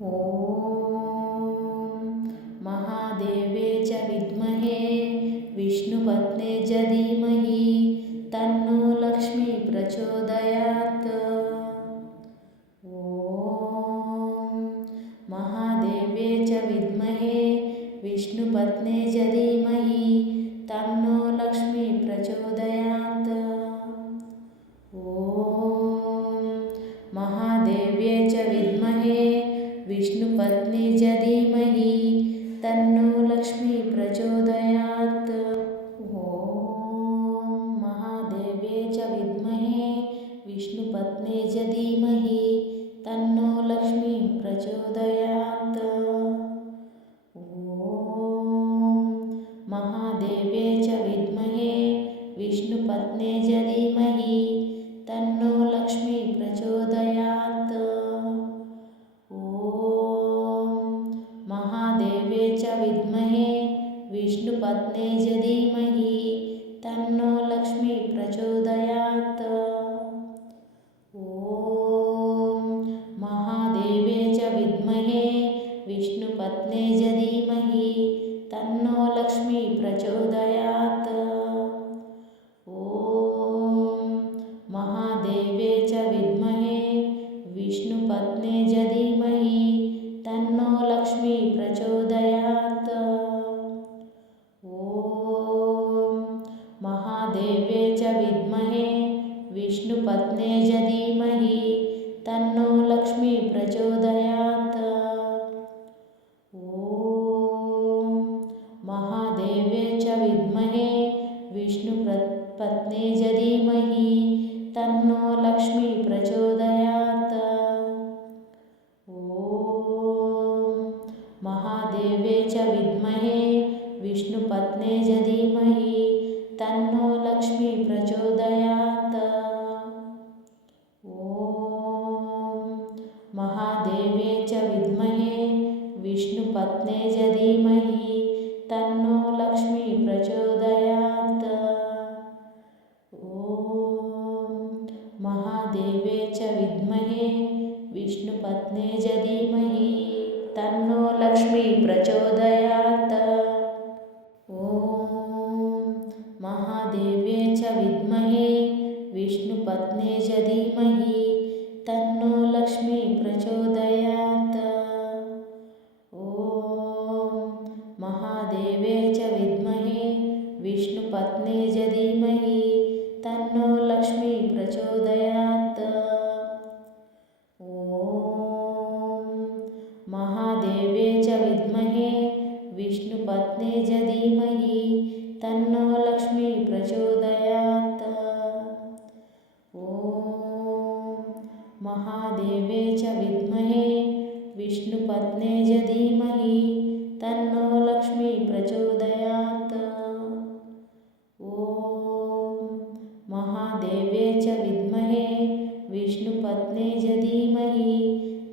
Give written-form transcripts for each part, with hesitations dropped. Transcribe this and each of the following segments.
ॐ महादेवे च विद्महे विष्णुपत्ने च धीमहि तन्नो लक्ष्मी प्रचोदयात्। ॐ महादेवे च विद्महे विष्णुपत्ने च धीमहि तन्नो लक्ष्मी प्रचोदयात्। ॐ महादेवे च विद्महे विष्णुपत्ने च धीमहि तन्नो लक्ष्मी प्रचोदयात्। ॐ महादेवे च विद्महे विष्णुपत्ने च धीमहि तन्नो लक्ष्मी प्रचोदयात्। ॐ महादेवे च विद्महे विष्णुपत्ने च धीमहि तन्नो लक्ष्मी प्रचोदयात्। ॐ महादेवे च विद्महे विष्णुपत्ने च धीमहि तन्नो लक्ष्मी प्रचोदयात्। ॐ महादेवे च विद्महे विष्णुपत्ने च धीमहि तन्नो लक्ष्मी प्रचोदयात्। ॐ महादेवे च विद्महे विष्णुपत्ने च धीमहि तन्नो लक्ष्मी प्रचोदयात्। ॐ महादेवे च विद्महे विष्णुपत्ने च धीमहि तन्नो लक्ष्मी प्रचोदयात्। ॐ महादेवे च विद्महे विष्णुपत्ने च धीमहि तन्नो लक्ष्मी प्रचोदयात्। ॐ महादेवे च विद्महे विष्णुपत्ने च धीमहि तन्नो लक्ष्मी प्रचोदयात्। ॐ महादेवे च विद्महे विष्णुपत्ने च धीमहि तन्नो लक्ष्मी प्रचोदयात्। ॐ महादेवे च विद्महे विष्णुपत्ने च धीमहि तन्नो लक्ष्मी प्रचोदयात्। ॐ महादेवे च विद्महे विष्णुपत्ने च धीमहि तन्नो लक्ष्मी प्रचोदयात्। ॐ महादेवे च विद्महे विष्णुपत्ने च धीमहि तन्नो लक्ष्मी प्रचोदयात्। ॐ महादेवे च विद्महे विष्णुपत्ने च धीमहि तन्नो लक्ष्मी प्रचोदयात्। ॐ महादेवे च विद्महे विष्णुपत्ने च धीमहि तन्नो लक्ष्मी प्रचोदयात्। ॐ महादेवे च विद्महे विष्णुपत्ने च धीमहि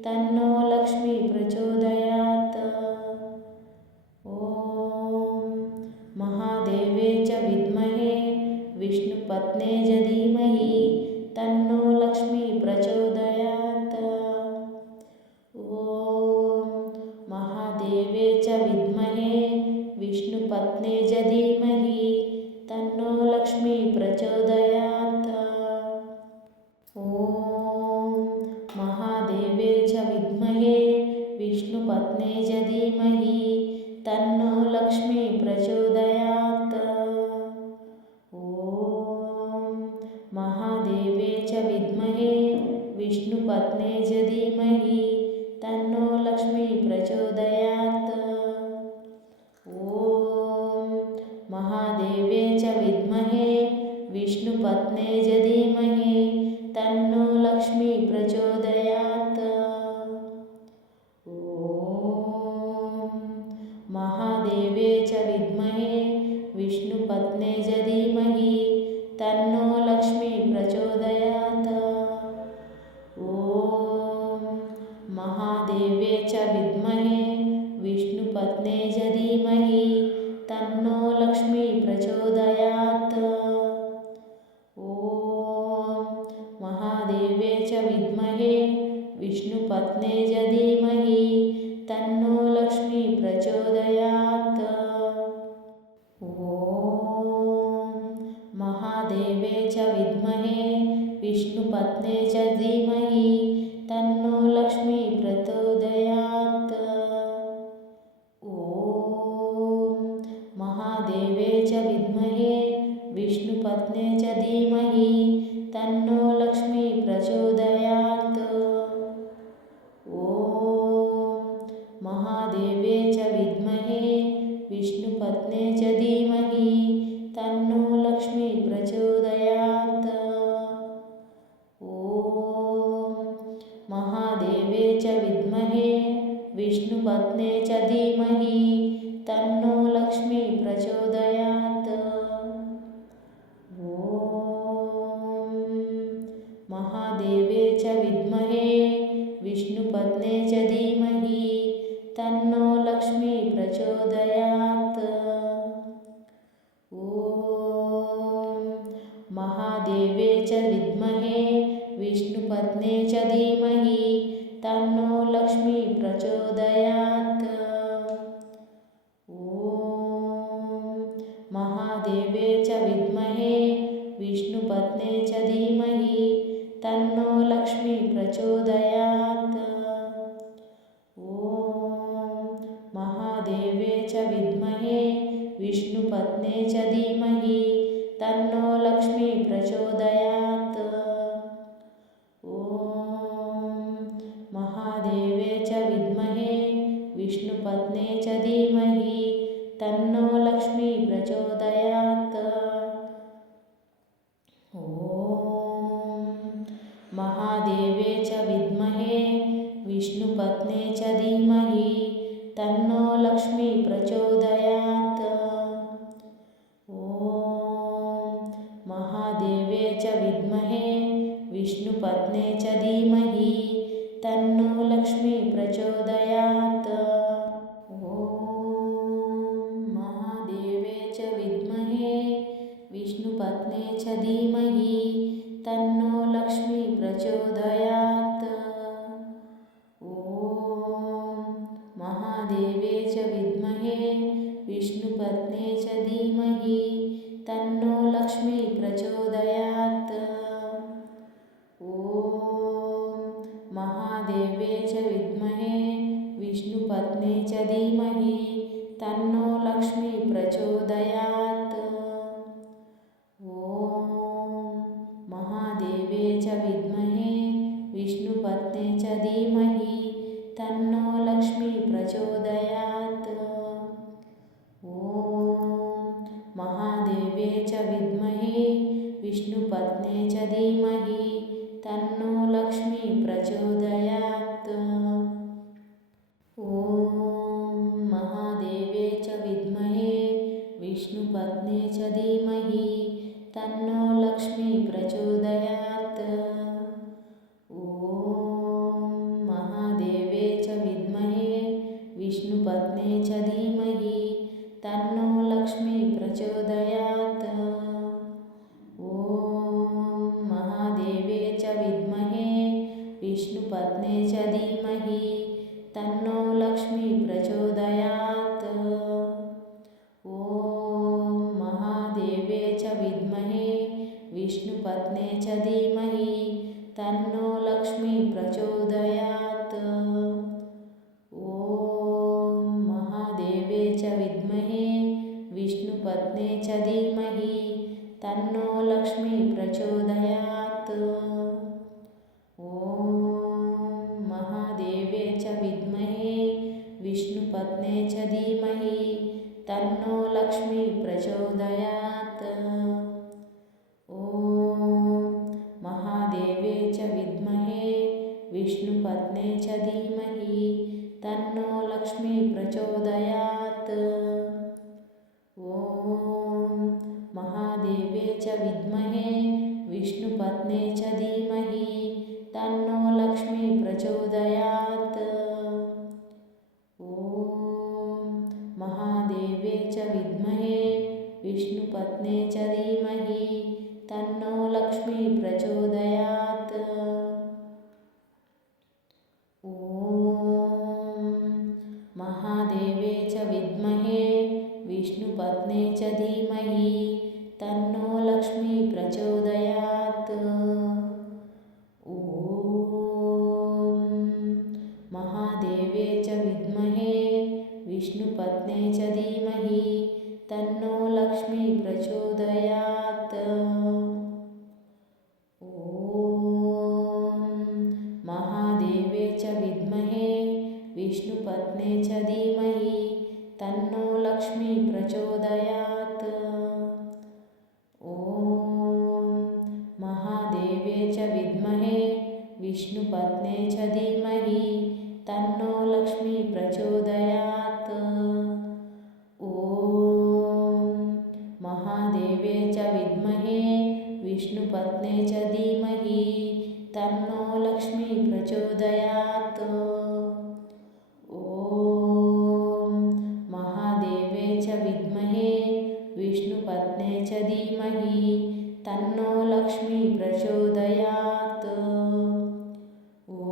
तन्नो लक्ष्मी प्रचोदयात्। ॐ महादेवे च विद्महे विष्णुपत्ने च धीमहि तन्नो लक्ष्मी प्रचोदयात्। ॐ महादेवे च विद्महे विष्णुपत्ने च धीमहि तन्नो लक्ष्मी प्रचोदयात्। ॐ महादेवे च विद्महे विष्णुपत्ने च धीमहि तन्नो लक्ष्मी प्रचोदयात्। ॐ महादेवे च विद्महे विष्णुपत्ने च धीमहि तन्नो लक्ष्मी प्रचोदयात्। ॐ महादेवे च विद्महे विष्णुपत्ने च धीमहि तन्नो लक्ष्मी प्रचोदयात्। ॐ महादेवे च विद्महे विष्णुपत्ने च धीमहि तन्नो लक्ष्मी प्रचोदयात्। ॐ महादेवे च विद्महे विष्णुपत्ने च धीमहि तन्नो लक्ष्मी प्रचोदयात्। ॐ महादेवे च विद्महे विष्णुपत्ने च धीमहि महादेवे च विद्महे विष्णुपत्ने च धीमहि तन्नो लक्ष्मी प्रचोदयात्। ॐ महादेवे च विद्महे विष्णुपत्ने च धीमहि तन्नो लक्ष्मी प्रचोदयात्। ॐ महादेवे च विद्महे विष्णुपत्ने च धीमहि तन्नो लक्ष्मी प्रचोदयात्। ॐ महादेवे च विद्महे विष्णुपत्ने च धीमहि तन्नो लक्ष्मी प्रचोदयात्। ॐ महादेवे च विद्महे विष्णुपत्ने च धीमहि तन्नो लक्ष्मी प्रचोदयात्। ॐ महादेवे च विद्महे विष्णुपत्ने च धीमहि तन्नो लक्ष्मी प्रचोदयात्। ॐ महादेवे च विद्महे विष्णुपत्ने च धीमहि तन्नो लक्ष्मी प्रचोदयात्। ॐ महादेवे च विद्महे विष्णुपत्ने च धीमहि तन्नो लक्ष्मी प्रचोदयात्। ॐ महादेवे च विद्महे विष्णुपत्ने च धीमहि तन्नो लक्ष्मी प्रचोदयात्। ॐ महादेवे च विद्महे विष्णुपत्ने च धीमहि तन्नो लक्ष्मी प्रचोदयात्। ॐ महादेवे च विद्महे विष्णुपत्ने च धीमहि तन्नो लक्ष्मी प्रचोदयात्। ॐ महादेवे च विद्महे विष्णुपत्ने च धीमहि तन्नो लक्ष्मी प्रचोदयात्। ॐ महादेवे च विद्महे विष्णुपत्ने च धीमहि तन्नो लक्ष्मी प्रचोदयात्। ॐ महादेवे च विद्महे विष्णुपत्ने च धीमहि तन्नो लक्ष्मी प्रचोदयात्। ॐ महादेवे च विद्महे विष्णुपत्ने च धीमहि तन्नो लक्ष्मी प्रचोदयात्। ॐ महादेवे च विद्महे विष्णुपत्ने च धीमहि तन्नो लक्ष्मी प्रचोदयात्। ॐ महादेवे च विद्महे विष्णुपत्ने च धीमहि तन्नो लक्ष्मी प्रचोदयात्। ॐ महादेवे च विद्महे विष्णुपत्ने च धीमहि तन्नो लक्ष्मी प्रचोदयात्। ॐ महादेवे च विद्महे विष्णुपत्ने च धीमहि तन्नो लक्ष्मी प्रचोदयात्। ॐ महादेवे च विद्महे विष्णुपत्ने च धीमहि तन्नो लक्ष्मी प्रचोदयात्। ॐ महादेवे च विद्महे विष्णुपत्ने च धीमहि तन्नो लक्ष्मी प्रचोदयात्। ॐ महादेवे च विद्महे विष्णुपत्ने च धीमहि तन्नो लक्ष्मी प्रचोदयात्। ॐ महादेवे च विद्महे विष्णुपत्ने च धीमहि तन्नो लक्ष्मी प्रचोदयात्। ॐ महादेवे च विद्महे विष्णुपत्ने च धीमहि तन्नो लक्ष्मी प्रचोदयात्। ॐ महादेवे च विद्महे विष्णुपत्ने च धीमहि तन्नो लक्ष्मी प्रचोदयात्। ॐ महादेवे च विद्महे विष्णुपत्ने विष्णुपत्ने च धीमहि तन्नो लक्ष्मी प्रचोदयात्। ॐ महादेवे च विद्महे विष्णुपत्ने च धीमहि तन्नो लक्ष्मी प्रचोदयात्। ॐ महादेवे च विद्महे विष्णुपत्ने च धीमहि तन्नो लक्ष्मी प्रचोदयात्। ॐ महादेवे च विद्महे विष्णुपत्ने च धीमहि तन्नो लक्ष्मी प्रचोदयात्। ॐ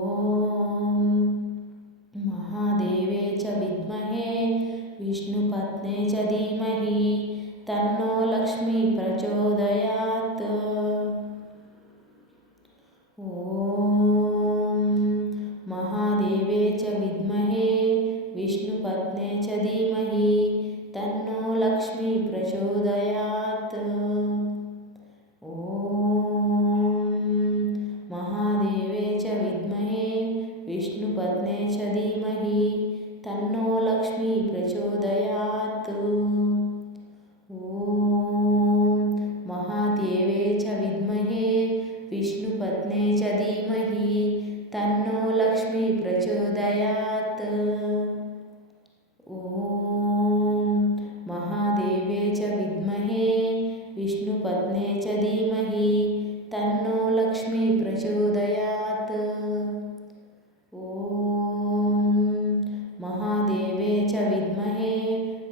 महादेवे च विद्महे विष्णुपत्ने च धीमहि तन्नो लक्ष्मी प्रचोदयात्। ॐ महादेवे च विद्महे विष्णुपत्ने च धीमहि तन्नो लक्ष्मी प्रचोदयात्। ॐ महादेवे च विद्महे विष्णुपत्ने च धीमहि तन्नो लक्ष्मी प्रचोदयात्। ॐ महादेवे च विद्महे विष्णुपत्ने च धीमहि तन्नो लक्ष्मी प्रचोदयात्। ॐ महादेवे च विद्महे विष्णुपत्ने च धीमहि तन्नो लक्ष्मी प्रचोदयात्। ॐ महादेवे च विद्महे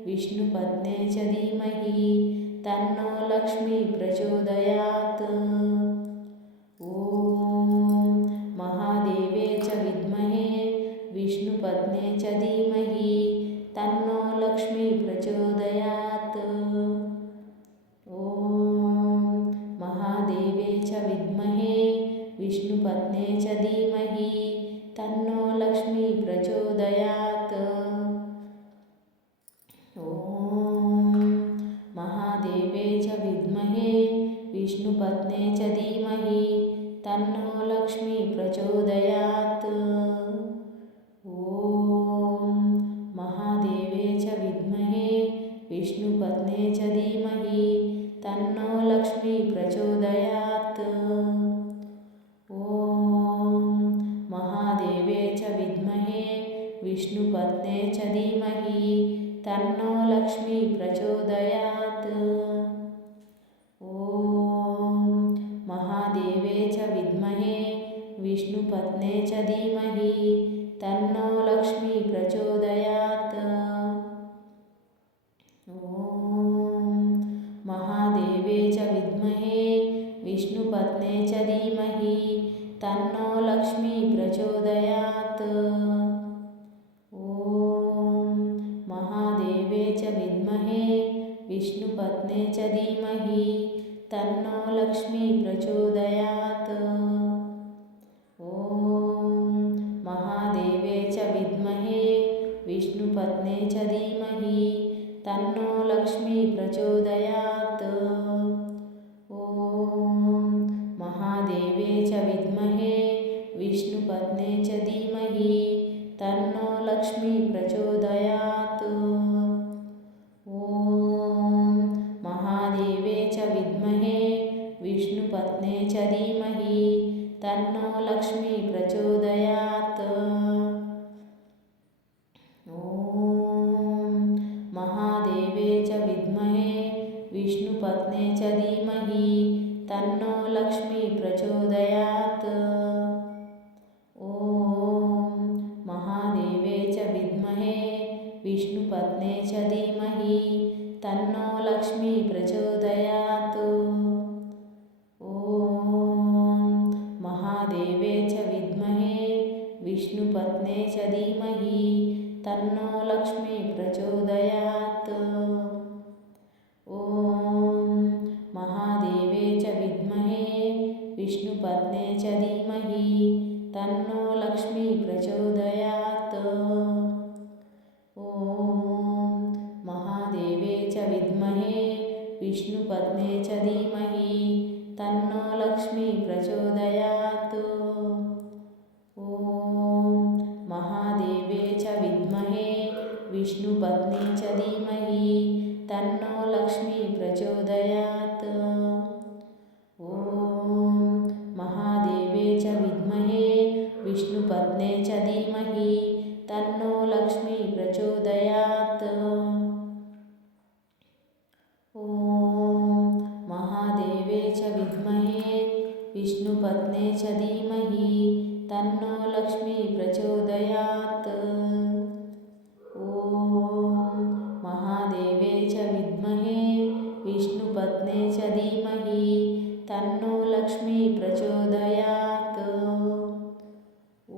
विष्णुपत्ने च धीमहि तन्नो लक्ष्मी प्रचोदयात्। ॐ महादेवे च विद्महे विष्णुपत्ने च धीमहि तन्नो लक्ष्मी प्रचोदयात्। ॐ महादेवे च विद्महे विष्णुपत्ने च धीमहि तन्नो लक्ष्मी प्रचोदयात्। ॐ महादेवे च विद्महे विष्णुपत्ने च धीमहि तन्नो लक्ष्मी प्रचोदयात्। ॐ महादेवे च विद्महे विष्णुपत्ने च धीमहि तन्नो लक्ष्मी प्रचोदयात्। ॐ महादेवे च विद्महे विष्णुपत्ने च धीमहि तन्नो लक्ष्मी प्रचोदयात्। ॐ महादेवे च विद्महे विष्णुपत्ने च धीमहि तन्नो लक्ष्मी प्रचोदयात्। ॐ महादेवे च विद्महे विष्णुपत्ने च धीमहि तन्नो लक्ष्मी प्रचोदयात्। ॐ महादेवे च विद्महे विष्णुपत्ने च धीमहि तन्नो लक्ष्मी प्रचोदयात्। ॐ महादेवे च विद्महे विष्णुपत्ने च धीमहि तन्नो लक्ष्मी प्रचोदयात्। ॐ महादेवे च विद्महे विष्णुपत्ने च धीमहि तन्नो लक्ष्मी प्रचोदयात्। ॐ महादेवे च विद्महे विष्णुपत्ने च धीमहि तन्नो लक्ष्मी प्रचोदयात्। ॐ महादेवे च विद्महे विष्णुपत्ने च धीमहि तन्नो लक्ष्मी प्रचोदयात्। ॐ महादेवे च विद्महे विष्णुपत्ने च धीमहि तन्नो लक्ष्मी प्रचोदयात्। ॐ महादेवे च विद्महे विष्णुपत्ने च धीमहि तन्नो लक्ष्मी प्रचोदयात्। ॐ महादेवे च विद्महे विष्णुपत्ने च धीमहि तन्नो लक्ष्मी प्रचोदयात्। ॐ महादेवे च विद्महे विष्णुपत्ने च धीमहि तन्नो लक्ष्मी प्रचोदयात्। ॐ महादेवे च विद्महे विष्णुपत्नी च धीमहि तन्नो लक्ष्मी प्रचोदयात्। ॐ महादेवे च विद्महे विष्णुपत्ने च धीमहि तन्नो लक्ष्मी प्रचोदयात्। ॐ महादेवे च विद्महे विष्णुपत्ने च धीमहि तन्नो लक्ष्मी प्रचोदयात्। ॐ महादेवे च विद्महे विष्णुपत्ने च धीमहि तन्नो लक्ष्मी प्रचोदयात्। ॐ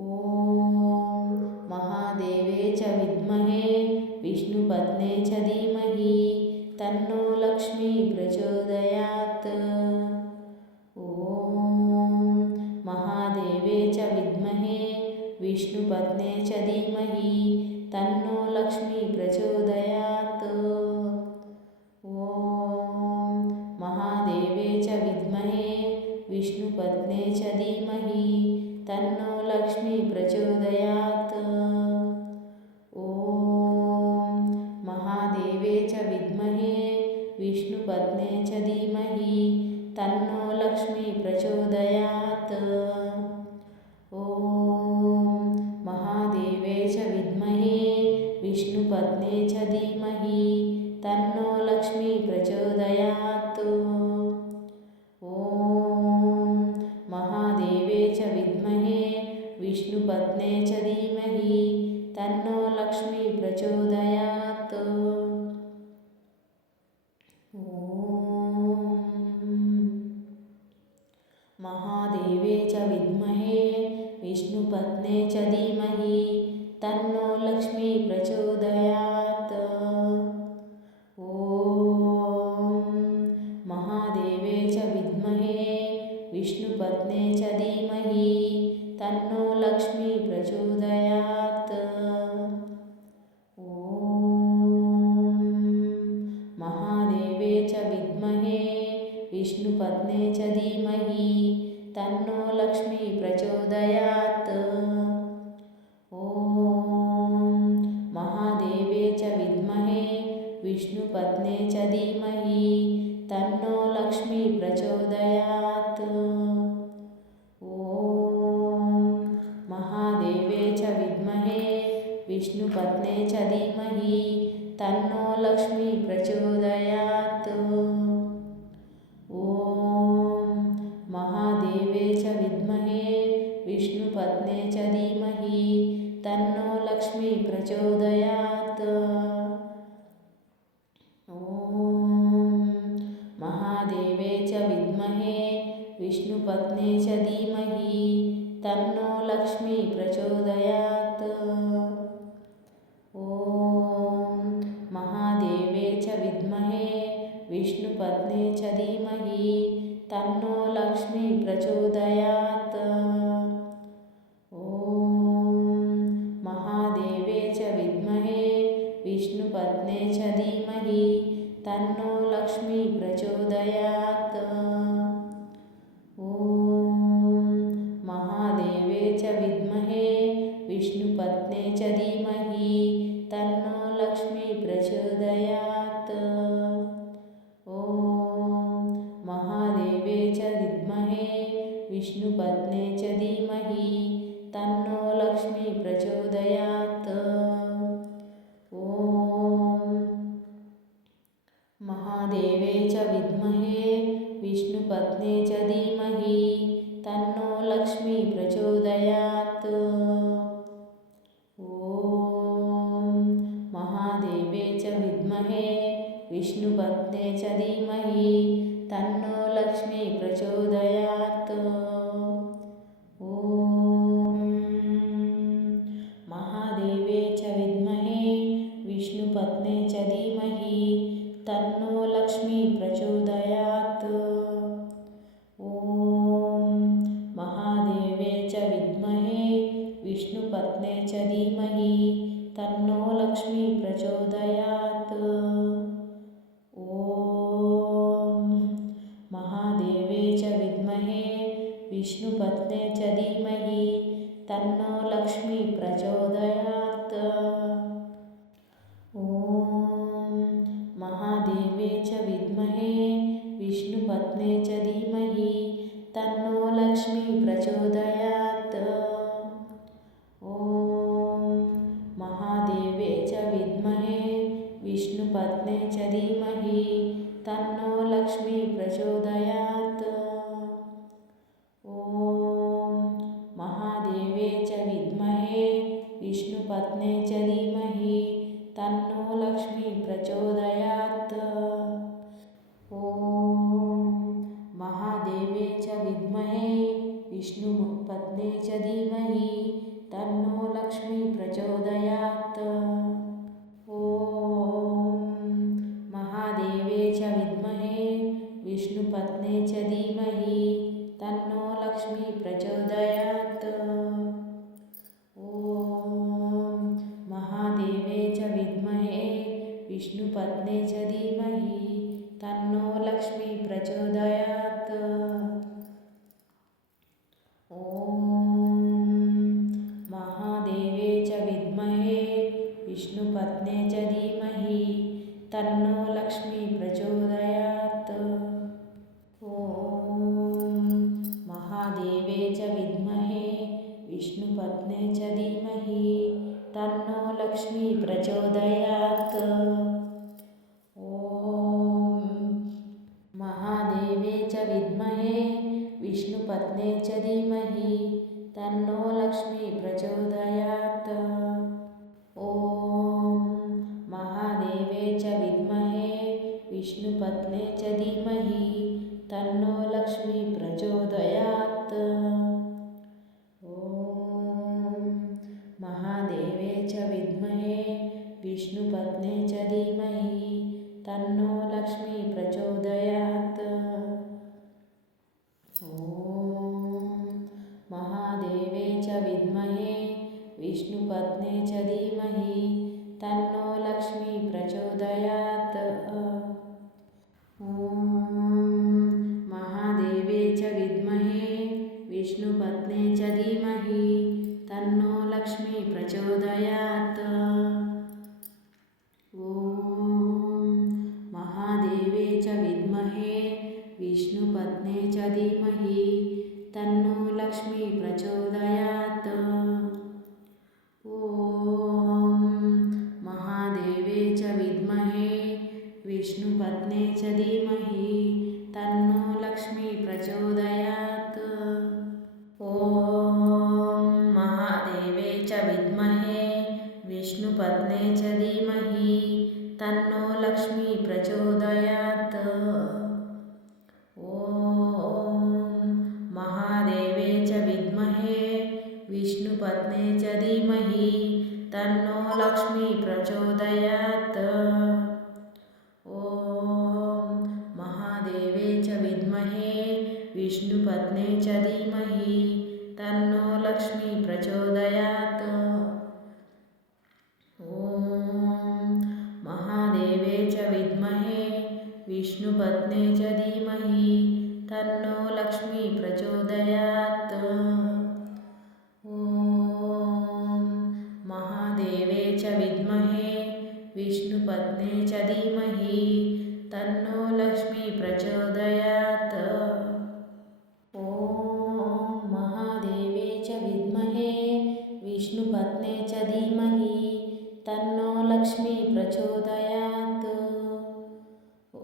महादेवे च विद्महे विष्णुपत्ने च धीमहि तन्नो लक्ष्मी प्रचोदयात्। ॐ महादेवे च विद्महे विष्णुपत्ने च धीमहि तन्नो लक्ष्मी प्रचोदयात्। ॐ महादेवे च विद्महे विष्णुपत्ने च धीमहि तन्नो लक्ष्मी प्रचोदयात्। ॐ महादेवे च विद्महे विष्णुपत्ने च धीमहि तन्नो लक्ष्मी प्रचोदयात्। ॐ महादेवे च विद्महे विष्णुपत्ने च धीमहि तन्नो लक्ष्मी प्रचोदयात्। ॐ महादेवे च विद्महे विष्णुपत्ने च धीमहि तन्नो लक्ष्मी प्रचोदयात्। ॐ महादेवे च विद्महे विष्णुपत्ने च धीमहि तन्नो लक्ष्मी प्रचोदयात्। ॐ महादेवे च विद्महे विष्णुपत्ने च धीमहि तन्नो लक्ष्मी प्रचोदयात्। ॐ महादेवे च विद्महे विष्णुपत्ने च धीमहि तन्नो लक्ष्मी प्रचोदयात्। ॐ महादेवे च विद्महे विष्णुपत्ने च धीमहि तन्नो लक्ष्मी प्रचोदयात्। ॐ महादेवे च विद्महे विष्णुपत्ने च धीमहि तन्नो लक्ष्मी प्रचोदयात्। ॐ महादेवे च विद्महे विष्णुपत्ने च धीमहि तन्नो लक्ष्मी प्रचोदयात्। ॐ महादेवे च विद्महे विष्णुपत्ने च धीमहि तन्नो लक्ष्मी प्रचोदयात्। ॐ महादेवे च विद्महे विष्णुपत्ने च धीमहि तन्नो लक्ष्मी प्रचोदयात्। ॐ महादेवे च विद्महे विष्णुपत्ने च धीमहि तन्नो लक्ष्मी प्रचोदयात्। ॐ महादेवे च विद्महे विष्णुपत्ने च धीमहि तन्नो लक्ष्मी प्रचोदयात्। ॐ महादेवे च विद्महे विष्णुपत्ने च धीमहि तन्नो लक्ष्मी प्रचोदयात्। ॐ महादेवे च विद्महे विष्णुपत्ने च धीमहि तन्नो लक्ष्मी प्रचोदयात्। ॐ महादेवे च विद्महे विष्णुपत्ने च धीमहि तन्नो लक्ष्मी प्रचोदयात्। ॐ महादेवे च विद्महे विष्णुपत्ने च धीमहि तन्नो लक्ष्मी प्रचोदयात्। ॐ महादेवे च विद्महे विष्णुपत्ने च धीमहि तन्नो लक्ष्मी प्रचोदयात्। ॐ महादेवे च विद्महे विष्णुपत्ने च धीमहि तन्नो लक्ष्मी प्रचोदयात्। धीमहि तन्नो लक्ष्मी प्रचोदयात्। ॐ महादेवे च विद्महे विष्णुपत्ने च धीमहि तन्नो लक्ष्मी प्रचोदयात्। ॐ महादेवे च विद्महे विष्णुपत्ने च धीमहि तन्नो लक्ष्मी प्रचोदयात्। ॐ महादेवे च विद्महे विष्णुपत्ने च धीमहि तन्नो लक्ष्मी प्रचोदयात्। ॐ महादेवे च विद्महे विष्णुपत्ने च धीमहि तन्नो लक्ष्मी प्रचोदयात्। ॐ महादेवे च विद्महे विष्णुपत्ने च धीमहि तन्नो लक्ष्मी प्रचोदयात्। ॐ महादेवे च विद्महे विष्णुपत्ने च धीमहि तन्नो लक्ष्मी प्रचोदयात्। ॐ महादेवे च विद्महे विष्णुपत्ने च धीमहि तन्नो लक्ष्मी प्रचोदयात्। ॐ महादेवे च विद्महे विष्णुपत्ने च धीमहि तन्नो लक्ष्मी प्रचोदयात्। ॐ महादेवे च विद्महे विष्णुपत्ने च धीमहि तन्नो लक्ष्मी प्रचोदयात्। ॐ महादेवे च विद्महे विष्णुपत्ने च धीमहि तन्नो लक्ष्मी प्रचोदयात्। ॐ महादेवे च विद्महे विष्णुपत्ने च धीमहि तन्नो लक्ष्मी प्रचोदयात्। ॐ महादेवे च विद्महे विष्णुपत्ने च धीमहि तन्नो लक्ष्मी प्रचोदयात्। ॐ महादेवे च विद्महे विष्णुपत्ने च धीमहि तन्नो लक्ष्मी प्रचोदयात्। ॐ महादेवे च विद्महे विष्णुपत्ने च धीमहि तन्नो लक्ष्मी प्रचोदयात्। ॐ महादेवे च विद्महे विष्णुपत्ने च धीमहि तन्नो लक्ष्मी प्रचोदयात्। ॐ महादेवे च विद्महे विष्णुपत्ने च धीमहि तन्नो लक्ष्मी प्रचोदयात्। ॐ महादेवे च विद्महे विष्णुपत्ने च धीमहि तन्नो लक्ष्मी प्रचोदयात्। ॐ महादेवे च विद्महे विष्णुपत्ने च धीमहि तन्नो लक्ष्मी प्रचोदयात्। ॐ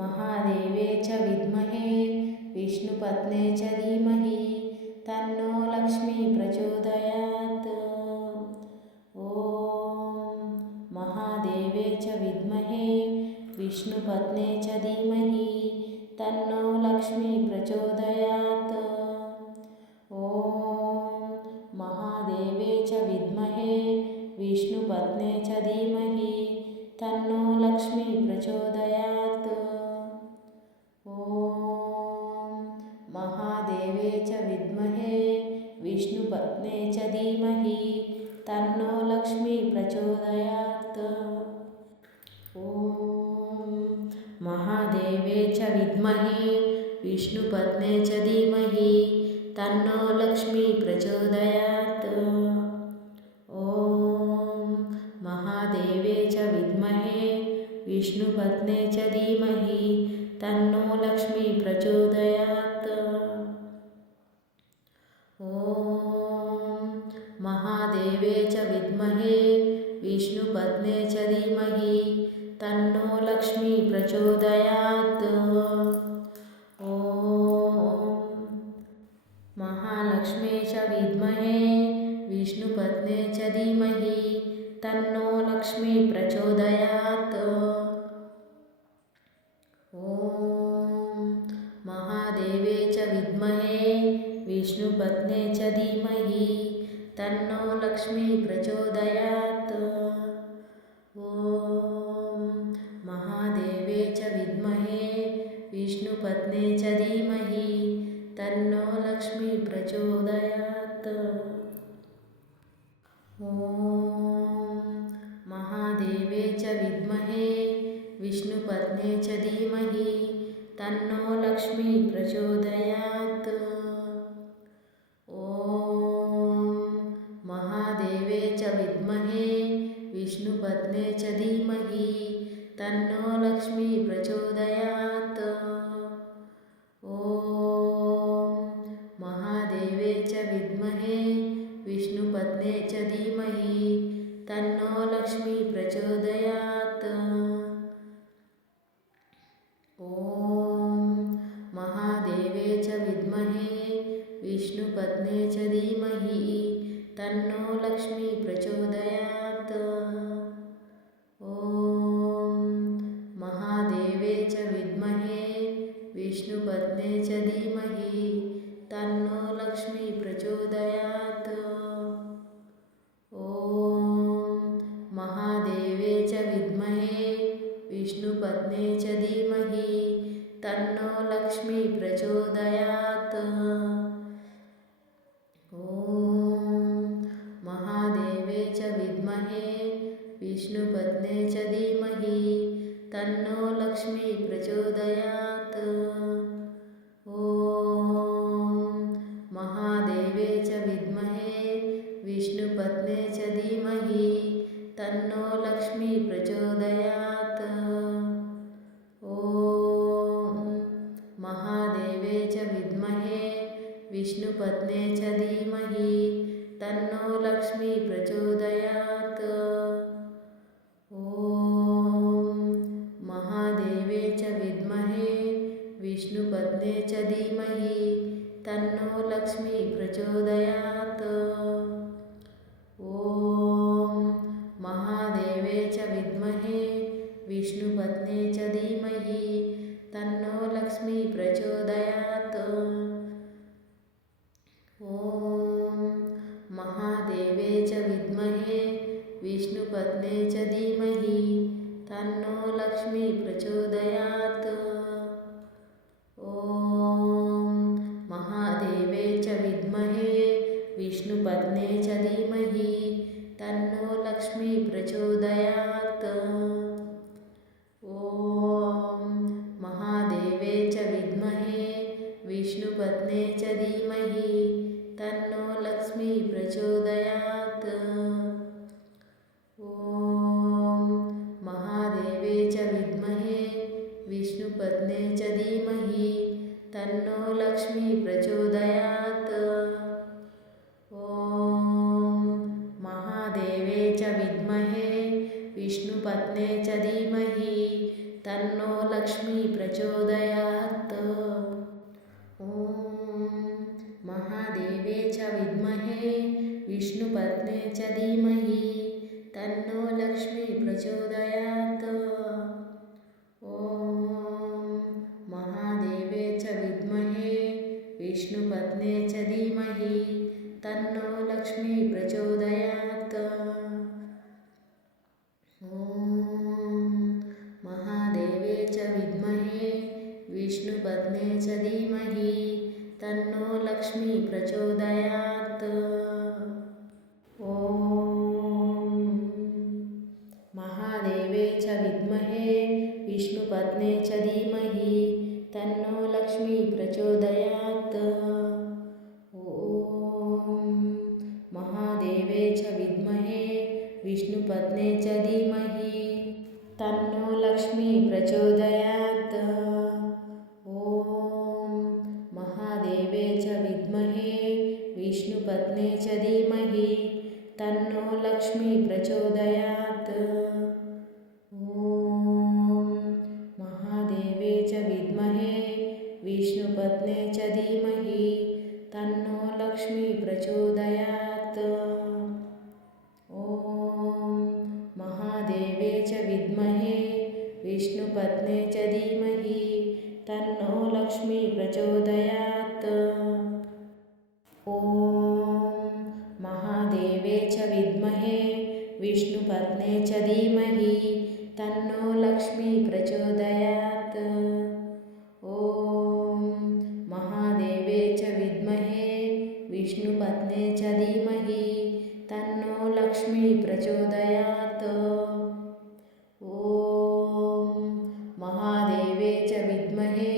महादेवे च विद्महे विष्णुपत्ने च धीमहि तन्नो लक्ष्मी प्रचोदयात्। ॐ महादेवे च विद्महे विष्णुपत्ने च धीमहि तन्नो लक्ष्मी प्रचोदयात्। ॐ महादेवे च विद्महे विष्णुपत्ने च धीमहि तन्नो लक्ष्मी प्रचोदयात्। ॐ महादेवे च विद्महे विष्णुपत्ने च धीमहि तन्नो लक्ष्मी प्रचोदयात्। ॐ महादेवे च विद्महे विष्णुपत्ने च धीमहि तन्नो लक्ष्मी प्रचोदयात्। ॐ महादेवे च विद्महे विष्णुपत्ने च धीमहि तन्नो लक्ष्मी प्रचोदयात्। ॐ महादेवे च विद्महे विष्णुपत्ने च धीमहि तन्नो लक्ष्मी प्रचोदयात्। ॐ महालक्ष्मे च विद्महे विष्णुपत्ने च धीमहि तन्नो लक्ष्मी प्रचोदयात्। ॐ महादेवे च विद्महे विष्णुपत्ने च धीमहि तन्नो लक्ष्मी प्रचोदयात्। ॐ महादेवे च विद्महे विष्णुपत्ने च धीमहि तन्नो लक्ष्मी प्रचोदयात्। ॐ महादेवे च विद्महे विष्णुपत्ने च धीमहि तन्नो लक्ष्मी प्रचोदयात्। ॐ महादेवे च विद्महे विष्णुपत्ने च धीमहि तन्नो लक्ष्मी प्रचोदयात्। ॐ महादेवे च विद्महे विष्णुपत्ने च धीमहि तन्नो लक्ष्मी प्रचोदयात्। ॐ महादेवे च विद्महे विष्णुपत्ने च धीमहि तन्नो लक्ष्मी प्रचोदयात्। ॐ महादेवे च विद्महे विष्णुपत्ने च धीमहि तन्नो लक्ष्मी प्रचोदयात्। ॐ महादेवे च विद्महे विष्णुपत्ने च धीमहि तन्नो लक्ष्मी प्रचोदयात्। ॐ महादेवे च विद्महे विष्णुपत्ने च धीमहि तन्नो लक्ष्मी प्रचोदयात्। ॐ महादेवे च विद्महे विष्णुपत्ने च धीमहि तन्नो लक्ष्मी प्रचोदयात्। ॐ महादेवे च विद्महे विष्णुपत्ने च धीमहि तन्नो लक्ष्मी प्रचोदयात्। ॐ महादेवे च विद्महे विष्णुपत्ने च धीमहि तन्नो लक्ष्मी प्रचोदयात्। ॐ महादेवे च विद्महे विष्णुपत्ने च धीमहि तन्नो लक्ष्मी प्रचोदयात्। ॐ महादेवे च विद्महे विष्णुपत्ने च धीमहि तन्नो लक्ष्मी प्रचोदयात्। ॐ महादेवे च विद्महे विष्णुपत्ने च धीमहि तन्नो लक्ष्मी प्रचोदयात्। ॐ महादेवे च विद्महे विष्णुपत्ने च धीमहि तन्नो लक्ष्मी प्रचोदयात्। ॐ महादेवे च विद्महे विष्णुपत्ने च धीमहि तन्नो लक्ष्मी प्रचोदयात्। ॐ महादेवे च विद्महे विष्णुपत्ने च धीमहि तन्नो लक्ष्मी प्रचोदयात्। ॐ महादेवे च विद्महे विष्णुपत्ने च धीमहि तन्नो लक्ष्मी प्रचोदयात्। ॐ महादेवे च विद्महे विष्णुपत्ने च धीमहि तन्नो लक्ष्मी प्रचोदयात्। ॐ महादेवे च विद्महे विष्णुपत्ने च धीमहि तन्नो लक्ष्मी प्रचोदयात्। ॐ महादेवे च विद्महे विष्णुपत्ने च धीमहि तन्नो लक्ष्मी प्रचोदयात्। ॐ महादेवे च विद्महे विष्णुपत्ने च धीमहि तन्नो लक्ष्मी प्रचोदयात्। ॐ महादेवे च विद्महे विष्णुपत्ने च धीमहि तन्नो लक्ष्मी प्रचोदयात्। ॐ महादेवे च विद्महे विष्णुपत्ने च धीमहि तन्नो लक्ष्मी प्रचोदयात्। विष्णुपत्ने च धीमहि तन्नो लक्ष्मी प्रचोदयात्। ॐ महादेवे च विद्महे विष्णुपत्ने च धीमहि तन्नो लक्ष्मी प्रचोदयात्। ॐ महादेवे च विद्महे विष्णुपत्ने च धीमहि तन्नो लक्ष्मी प्रचोदयात्। ॐ महादेवे च विद्महे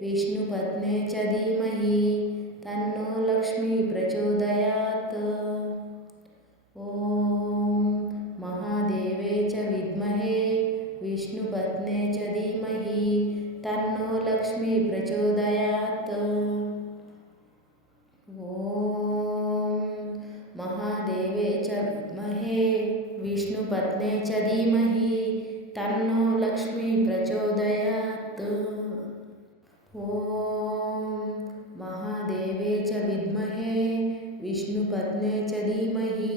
विष्णुपत्ने च धीमहि तन्नो लक्ष्मी प्रचोदयात्। ॐ महादेवे च विद्महे विष्णुपत्ने च धीमहि तन्नो लक्ष्मी प्रचोदयात्। ॐ महादेवे च विद्महे विष्णुपत्ने च धीमहि तन्नो लक्ष्मी प्रचोदयात्। ॐ महादेवे च विद्महे विष्णुपत्ने च धीमहि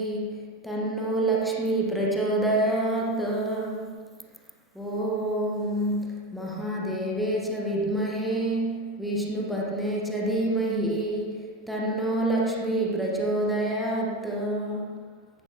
तन्नो लक्ष्मी प्रचोदयात्। ॐ महादेवे च विद्महे विष्णुपत्ने च धीमहि तन्नो लक्ष्मी प्रचोदयात्।